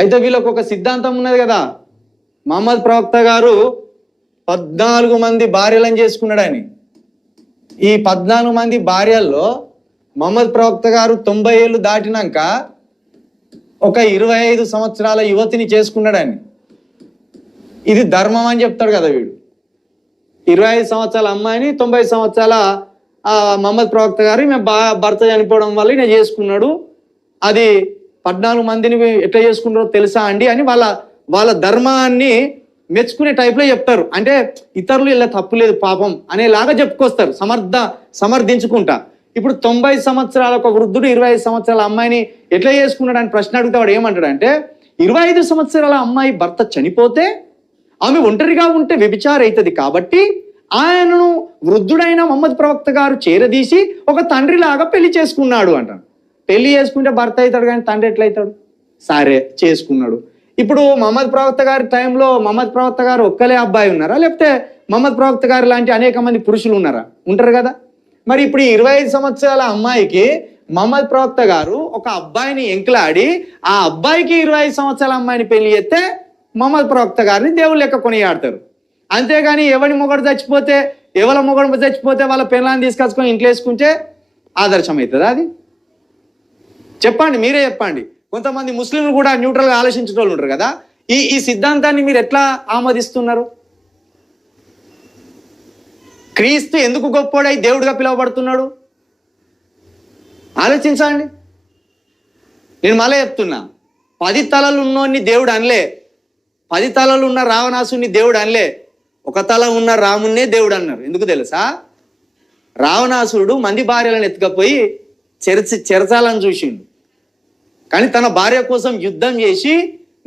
అయితే వీళ్ళకు ఒక సిద్ధాంతం ఉన్నది కదా, మహమ్మద్ ప్రవక్త గారు 14 మంది భార్యలను చేసుకున్నాడు అని. ఈ 14 మంది భార్యల్లో మహమ్మద్ ప్రవక్త గారు 90 ఏళ్ళు దాటినాక ఒక 25 సంవత్సరాల యువతిని చేసుకున్నాడని. ఇది ధర్మం అని చెప్తాడు కదా వీడు. 25 సంవత్సరాల అమ్మాయిని 90 సంవత్సరాల మహమ్మద్ ప్రవక్త గారు భర్త చనిపోవడం వల్ల ఈయన చేసుకున్నాడు. అది 14 మందిని ఎట్లా చేసుకున్నారో తెలుసా అండి అని వాళ్ళ ధర్మాన్ని మెచ్చుకునే టైప్లో చెప్తారు. అంటే ఇతరులు ఇలా తప్పు లేదు పాపం అనేలాగా చెప్పుకొస్తారు సమర్థించుకుంటా. ఇప్పుడు 90 సంవత్సరాల ఒక వృద్ధుడు 25 సంవత్సరాల అమ్మాయిని ఎట్లా చేసుకున్నాడు అని ప్రశ్న అడిగితే వాడు ఏమంటాడంటే, 25 సంవత్సరాల అమ్మాయి భర్త చనిపోతే ఆమె ఒంటరిగా ఉంటే వ్యభిచారం అవుతుంది కాబట్టి ఆయనను వృద్ధుడైన మహమ్మద్ ప్రవక్త గారు చేరదీసి ఒక తండ్రిలాగా పెళ్లి చేసుకున్నాడు అంటాడు. పెళ్లి చేసుకుంటే భర్త అవుతాడు కానీ తండ్రి ఎట్లయితాడు? సరే చేసుకున్నాడు. ఇప్పుడు మహమ్మద్ ప్రవక్త గారి టైంలో మహమ్మద్ ప్రవక్త గారు ఒక్కలే అబ్బాయి ఉన్నారా, లేకపోతే మహమ్మద్ ప్రవక్త గారు లాంటి అనేక మంది పురుషులు ఉన్నారా? ఉంటారు కదా. మరి ఇప్పుడు 25 సంవత్సరాల అమ్మాయికి మహమ్మద్ ప్రవక్త గారు ఒక అబ్బాయిని ఎంకలాడి ఆ అబ్బాయికి 25 సంవత్సరాల అమ్మాయిని పెళ్లి చేస్తే మహమ్మద్ ప్రవక్త గారిని దేవుళ్ళు లెక్క కొనియాడతారు. అంతేగాని ఎవరి మొగడు చచ్చిపోతే వాళ్ళ పిల్లల్ని తీసుకొచ్చుకొని ఇంట్లో వేసుకుంటే ఆదర్శం అవుతుందా? అది చెప్పండి, మీరే చెప్పండి. కొంతమంది ముస్లింలు కూడా న్యూట్రల్గా ఆలోచించే వాళ్ళు ఉంటారు కదా. ఈ సిద్ధాంతాన్ని మీరు ఎట్లా ఆమోదిస్తున్నారు? క్రీస్తు ఎందుకు గొప్పోడై దేవుడిగా పిలువబడుతున్నాడు? ఆలోచించండి. నేను మళ్ళీ చెప్తున్నా, 10 తలలు ఉన్నోన్ని దేవుడు అనలే, 10 తలలు ఉన్న రావణాసుని దేవుడు అనలే, 1 తల ఉన్న రామున్నే దేవుడు అన్నారు. ఎందుకు తెలుసా? రావణాసురుడు మంది భార్యలను ఎత్తుకపోయి చెరచాలని చూసిండు. కానీ తన భార్య కోసం యుద్ధం చేసి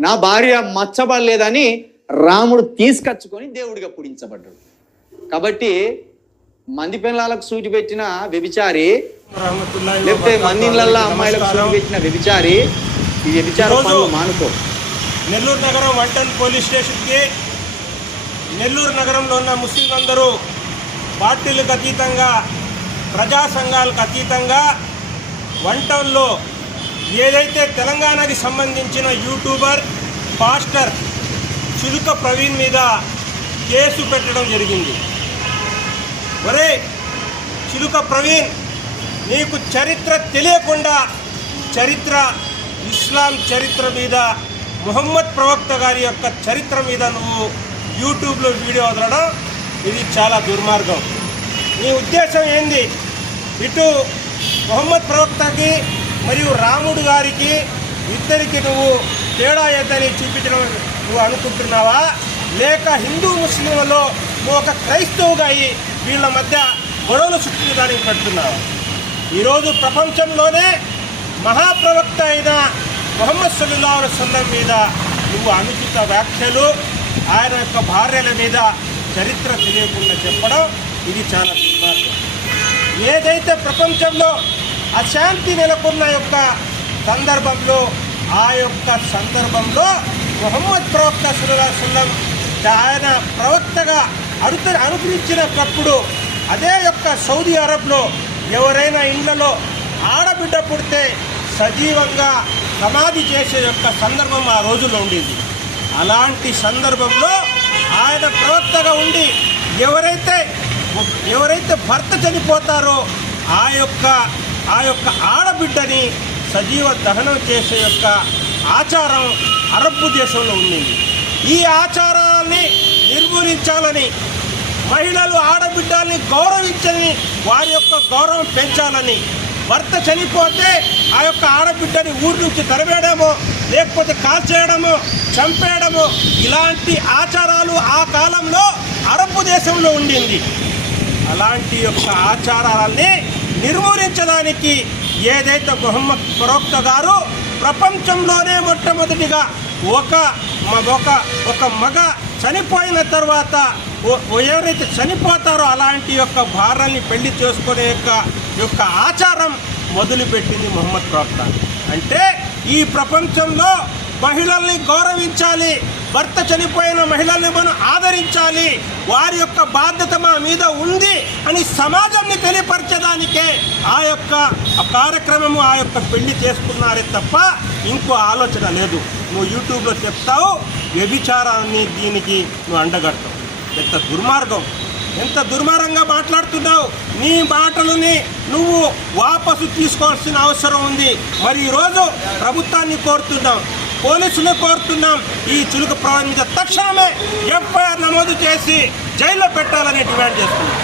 నా భార్య మచ్చబడలేదని రాముడు తీసుకొచ్చుకొని దేవుడిగా పుడించబడ్డాడు. కాబట్టి మంది పిల్లలకు సూటి పెట్టిన వ్యభిచారి, లేకపోతే మంది ఇళ్ళల్లో అమ్మాయిలకు సూటి పెట్టిన వ్యభిచారి, ఈ వ్యభిచార పనులు మానుకో. నెల్లూరు నగరం 110 పోలీస్ స్టేషన్కి నెల్లూరు నగరంలో ఉన్న ముస్లింలందరూ పార్టీలకు అతీతంగా, ప్రజా సంఘాలకు అతీతంగా 110లో ఏదైతే తెలంగాణకి సంబంధించిన యూట్యూబర్ పాస్టర్ చిలుక ప్రవీణ్ మీద కేసు పెట్టడం జరిగింది. ఒరే చిలుక ప్రవీణ్, నీకు చరిత్ర తెలియకుండా ఇస్లాం చరిత్ర మీద, ముహమ్మద్ ప్రవక్త గారి యొక్క చరిత్ర మీద నువ్వు యూట్యూబ్లో వీడియో వదలడం ఇది చాలా దుర్మార్గం. నీ ఉద్దేశం ఏంది? ఇటు ముహమ్మద్ ప్రవక్తకి మరియు రాముడు గారికి ఇద్దరికి నువ్వు తేడా ఏదని చూపించడం నువ్వు అనుకుంటున్నావా, లేక హిందూ ముస్లింలలో నువ్వు ఒక క్రైస్తవుగా అయ్యి వీళ్ళ మధ్య గొడవలు సృష్టించడానికి పెడుతున్నావా? ఈరోజు ప్రపంచంలోనే మహాప్రవక్త అయిన ముహమ్మద్ సల్లల్లాహు అలైహి వసల్లం మీద నువ్వు అనుచిత వ్యాఖ్యలు, ఆయన యొక్క భార్యల మీద చరిత్ర తెలియకుండా చెప్పడం ఇది చాలా దుర్మార్గం. ఏదైతే ప్రపంచంలో అశాంతి నెలకొన్న యొక్క సందర్భంలో ముహమ్మద్ ప్రవక్త సల్లల్లాహు అలైహి వసల్లం ఆయన ప్రవక్తగా అనుగ్రహించినప్పుడు అదే యొక్క సౌదీ అరబ్లో ఎవరైనా ఇండ్లలో ఆడబిడ్డ పుడితే సజీవంగా సమాధి చేసే యొక్క సందర్భం ఆ రోజుల్లో ఉండేది. అలాంటి సందర్భంలో ఆయన ప్రవక్తగా ఉండి ఎవరైతే భర్త చనిపోతారో ఆ యొక్క ఆడబిడ్డని సజీవ దహనం చేసే యొక్క ఆచారం అరబ్బు దేశంలో ఉండింది. ఈ ఆచారాన్ని నిర్మూలించాలని, మహిళలు ఆడబిడ్డల్ని గౌరవించని, వారి యొక్క గౌరవం పెంచాలని, భర్త చనిపోతే ఆ యొక్క ఆడబిడ్డని ఊరి నుంచి తరివేయడమో, లేకపోతే కాల్చేయడమో, చంపేయడమో, ఇలాంటి ఆచారాలు ఆ కాలంలో అరబ్బు దేశంలో ఉండింది. అలాంటి యొక్క ఆచారాలని నిర్మూలించడానికి ఏదైతే ముహమ్మద్ ప్రవక్త గారు ప్రపంచంలోనే మొట్టమొదటిగా ఒక మగ చనిపోయిన తర్వాత ఎవరైతే చనిపోతారో అలాంటి యొక్క భార్యల్ని పెళ్లి చేసుకునే యొక్క ఆచారం మొదలుపెట్టింది ముహమ్మద్ ప్రవక్త. అంటే ఈ ప్రపంచంలో మహిళల్ని గౌరవించాలి, భర్త చనిపోయిన మహిళల్ని మనం ఆదరించాలి, వారి యొక్క బాధ్యత మన మీద ఉంది అని సమాజాన్ని తెలియపరచడానికే ఆ యొక్క కార్యక్రమము, ఆ యొక్క పెళ్లి చేసుకున్నారే తప్ప ఇంకో ఆలోచన లేదు. నువ్వు యూట్యూబ్లో చెప్తావు, వ్యభిచారాన్ని దీనికి నువ్వు అండగడతావు. ఎంత దుర్మార్గం, ఎంత దుర్మార్గంగా మాట్లాడుతున్నావు. నీ మాటలని నువ్వు వాపసు తీసుకోవాల్సిన అవసరం ఉంది. మరి ఈరోజు ప్రభుత్వాన్ని కోరుతున్నాం, పోలీసులు కోరుతున్నాం, ఈ చులుక ప్రవీణ్ మీద తక్షణమే ఎఫ్ఐఆర్ నమోదు చేసి జైల్లో పెట్టాలని డిమాండ్ చేస్తున్నాం.